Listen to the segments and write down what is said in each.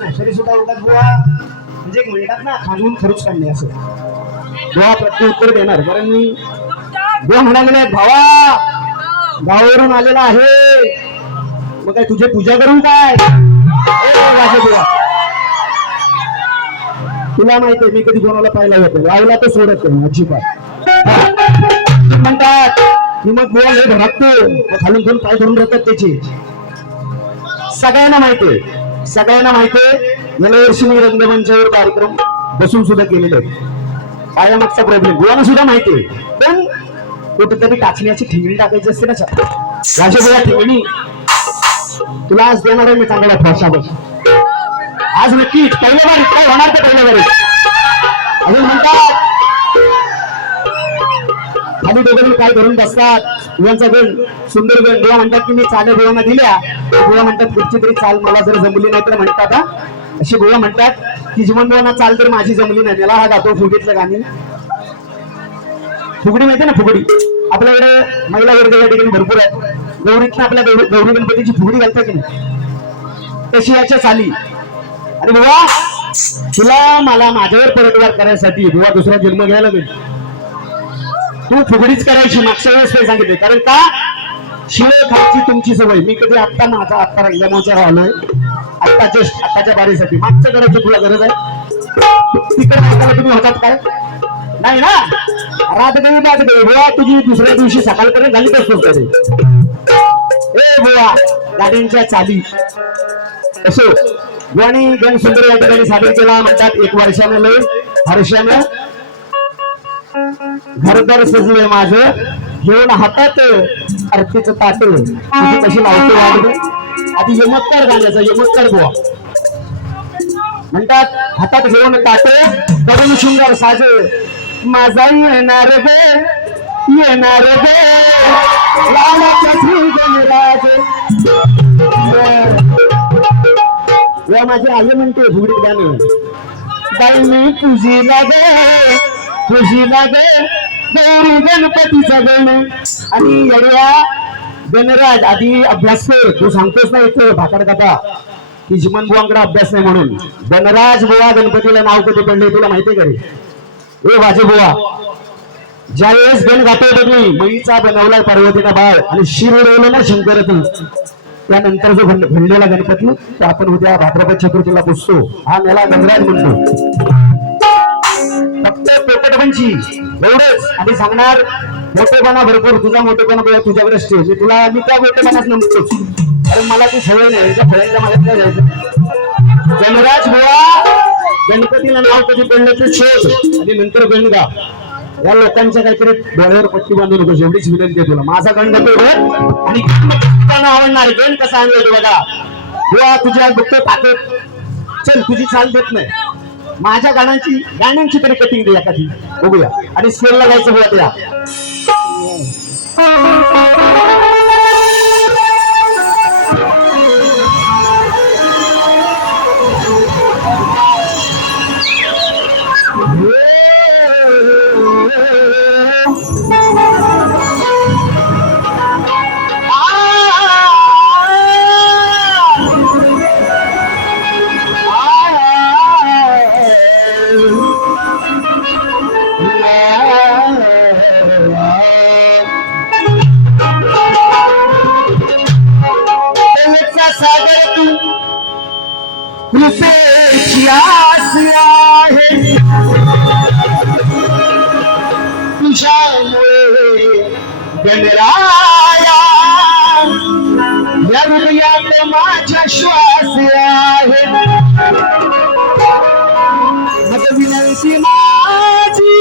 नाही तरी सुद्धा होतात बुवा. म्हणजे म्हणतात ना खाजून खरूच काढणे असं. बुवा प्रत्युत्तर देणार. कारण मी बुवा म्हणाले भावा गावावरून आलेला आहे. मग काय तुझे पूजा करून काय? बुवा. तुला माहितीये मी कधी कोणाला पाहिला जातो लावला तर सोडत नाही अजिबात. म्हणतात की मग बुवा हे भडकतो. मग खालून दोन पाय धरून राहतात त्याचे. सगळ्यांना माहितीये सगळ्यांना माहितीये गेल्या वर्षी मी रंगमंचावर कार्यक्रम बसून सुद्धा केलेले पायामागचा प्रॉब्लेम गुवाना सुद्धा माहितीये पण कुठेतरी टाचण्याची ठिंगणी टाकायची असते ना राजेबुवा ठिंगणी तुला आज देणार आहे मी चांगला ठोसावर आज नक्की पहिल्या बारी काय होणार ते पहिल्या बारी अजून म्हणतात खाली दोघं काय करून बसतात? यांचा गण सुंदर गण बुवा म्हणतात की मी चाल्या बुवांना दिल्या गोवा म्हणतात कुठची तरी चाल मला जर जमली नाही तर म्हणतात अशी गोवा म्हणतात की जीवन चाल तर माझी जमली नाही मला हा गातो फुगडीतलं गाणी. फुगडी माहिती ना फुगडी? आपल्याकडे महिला वर्ग या ठिकाणी भरपूर आहेत. गौरीतनं आपल्या गौरी गणपतीची फुगडी घालतात की नाही? तशी याच्या चाली. अरे बुवा तुला मला माझ्यावर परतवार करायसाठी बुवा दुसरा जन्म घ्यायला मिळेल. तू फुगडीच करायची मागच्या वेळेस काही सांगितले. कारण का? शिळे खायची तुमची सवय. मी कधी आत्ता माझा आत्ता रंगमोचा आलोय. आत्ता जस्ट आत्ताच्या बारीसाठी. मागच्या करायची तुला गरज आहे? तिकडे ऐकायला तुम्ही होतात काय? नाही ना? रात गई बात बुवा तुझी दुसऱ्या दिवशी सकाळपर्यंत झाली असतो तरी ए बुवा गाडींच्या चाली असो. बुवानी गण सुंदर या ठिकाणी सादर केला. म्हणतात एक वर्षानं हर्षानं. घरदार सजलंय माझं. घेऊन हातात आरतीचं ताट तुझी कशी लावतो वागणे आधी यमत्कार गाण्याचा यमत्कार बुवा. म्हणतात हातात घेऊन ताट करून शृंगार साज. माझा येणार गे येणार गे. या माझी आई म्हणते भुगडीत गाणं बाई मी तुझी लागे तुझी लागे गौरी गणपतीचा गण आणि एवढ्या गणराज आधी अभ्यास कर. तू सांगतोस ना इथं भाकड कथा की जिमन बुवांकडे अभ्यास नाही म्हणून. गणराज बुवा गणपतीला नाव कधी पडले तुला माहिती का रे? ए वाजे बुवा. ज्या वेळेस गण गातो तुम्ही मईचा बनवला पार्वतीला बाळ आणि शिर उडवलं ना शंकरातून त्यानंतर जो घड- घडलेला गणपती तो आपण उद्या भाद्रपद चतुर्थीला पुसतो हा मेला गणराज म्हणतो. फक्त पोपटपंची एवढंच. आणि सांगणार मोठेपणा भरपूर तुझा मोठेपणा बघा तुझ्याकडे असते मी तुला मी त्या मोठेपणाच नमतोच कारण मला ती सवय नाही. त्या फळ्यांच्या मागत नाही जायचं. गणराज बुवा गणपतीला नाव कधी पडलं तू शोध. आणि नंतर गणगा. या लोकांच्या काहीतरी डोळ्यावर पट्टी बांधू नको एवढीच विनंती आहे तुला. माझा गण गणपती आणि गणपतीला आवडणार गण कसा आणलं ते बघा. बुवा तुझ्या बघतोय पाकत चल तुझी चाल देत नाही. माझ्या गाण्यांची गाण्यांची तरी कटिंग दे कधी बघूया. आणि स्केलला जायचं बुवा त्या माझ्या श्वास आहे. मग विनंती माझी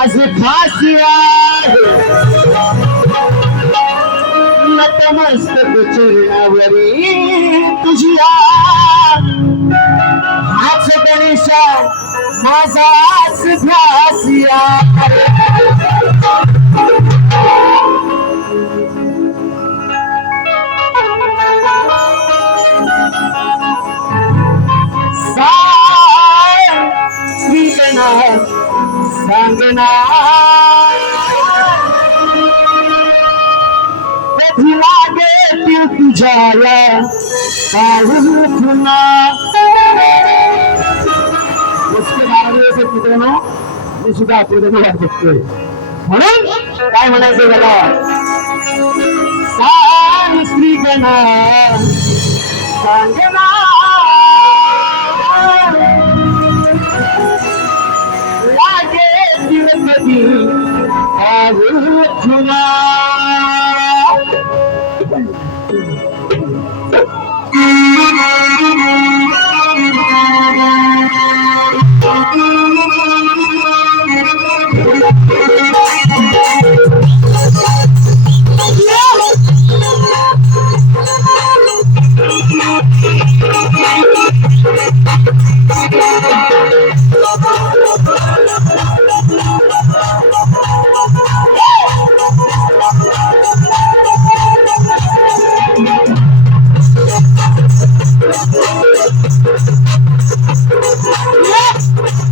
आज फाशी आहे. नतमस्तक चरणावरी तुझ्या हाच गणेशा माझाच लागेल पाहून पुन्हा. मित्रांनो मी सुद्धा आठवड्याने वाट बघतोय. म्हणून काय म्हणायचं मला सांग श्री गणा Yes!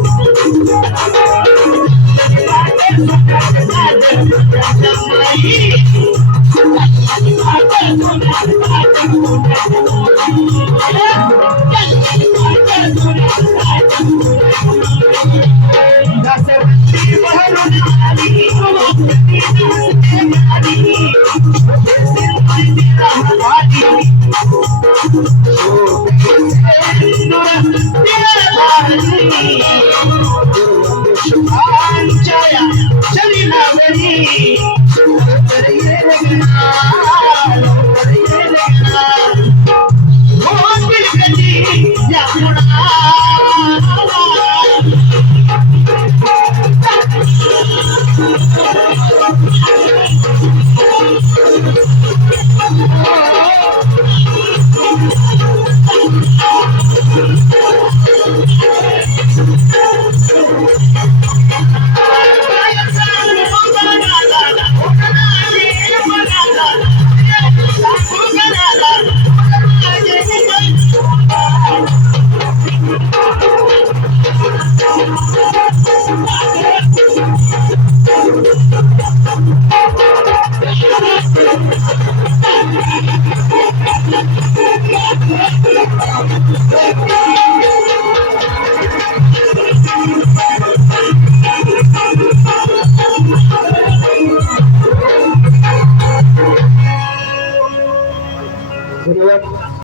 Thank you.